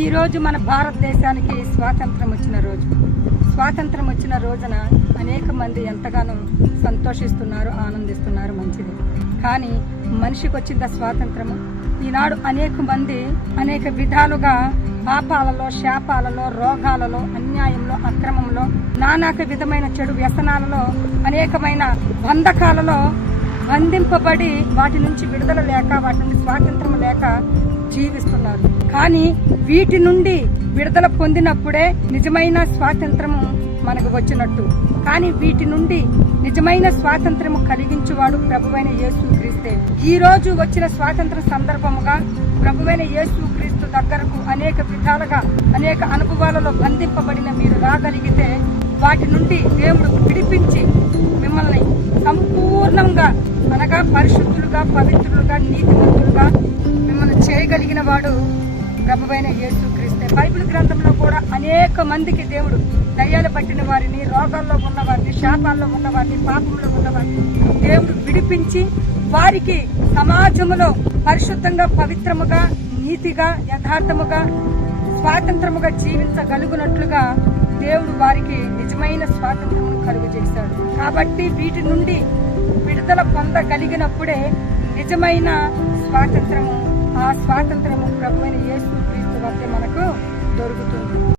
ఈ రోజు మన భారతదేశానికి స్వాతంత్రం వచ్చిన రోజున అనేక మంది ఎంతగానో సంతోషిస్తున్నారు, ఆనందిస్తున్నారు, మంచిది. కానీ మనిషికి వచ్చిన స్వాతంత్రము ఈనాడు అనేక మంది అనేక విధాలుగా పాపాలలో, శాపాలలో, రోగాలలో, అన్యాయంలో, అక్రమంలో, నానాక విధమైన చెడు వ్యసనాలలో, అనేకమైన బంధకాలలో బంధింపబడి వాటి నుంచి విడుదల లేక, వాటి నుండి స్వాతంత్రం లేక జీవిస్తున్నారు. కానీ వీటి నుండి విడుదల పొందినప్పుడే నిజమైన స్వాతంత్రము మనకు వచ్చినట్టు. కానీ వీటి నుండి నిజమైన స్వాతంత్రము కలిగించువాడు ప్రభువైన యేసుక్రీస్తే. ఈ రోజు వచ్చిన స్వాతంత్ర సందర్భముగా ప్రభువైన యేసుక్రీస్తు దగ్గరకు అనేక విధాలుగా అనేక అనుభవాలలో బంధింపబడిన మీరు రాగలిగితే వాటి నుండి దేవుడు విడిపించి మిమ్మల్ని సంపూర్ణంగా అనగా పరిశుద్ధులుగా, పవిత్రులుగా, నీతిమంతులుగా మిమ్మల్ని చేయగలిగిన వాడు ప్రభువైన యేసుక్రీస్తే. బైబిల్ గ్రంథంలో కూడా అనేక మందికి దేవుడు దయ్యాలు పట్టిన వారిని, రోగాల్లో ఉన్నవారిని, శాపాల్లో ఉన్నవారిని, పాపంలో ఉన్నవారిని దేవుడు విడిపించి వారికి సమాజంలో పరిశుద్ధంగా, పవిత్రముగా, నీతిగా, యథార్థముగా, స్వాతంత్రముగా జీవించగలుగునట్లుగా దేవుడు వారికి నిజమైన స్వాతంత్రమును కలుగు చేశాడు. కాబట్టి వీటి నుండి విడుదల పొందగలిగినప్పుడే నిజమైన స్వాతంత్రము, ఆ స్వాతంత్రము ప్రభువైన యేసుక్రీస్తు వద్ద మనకు దొరుకుతుంది.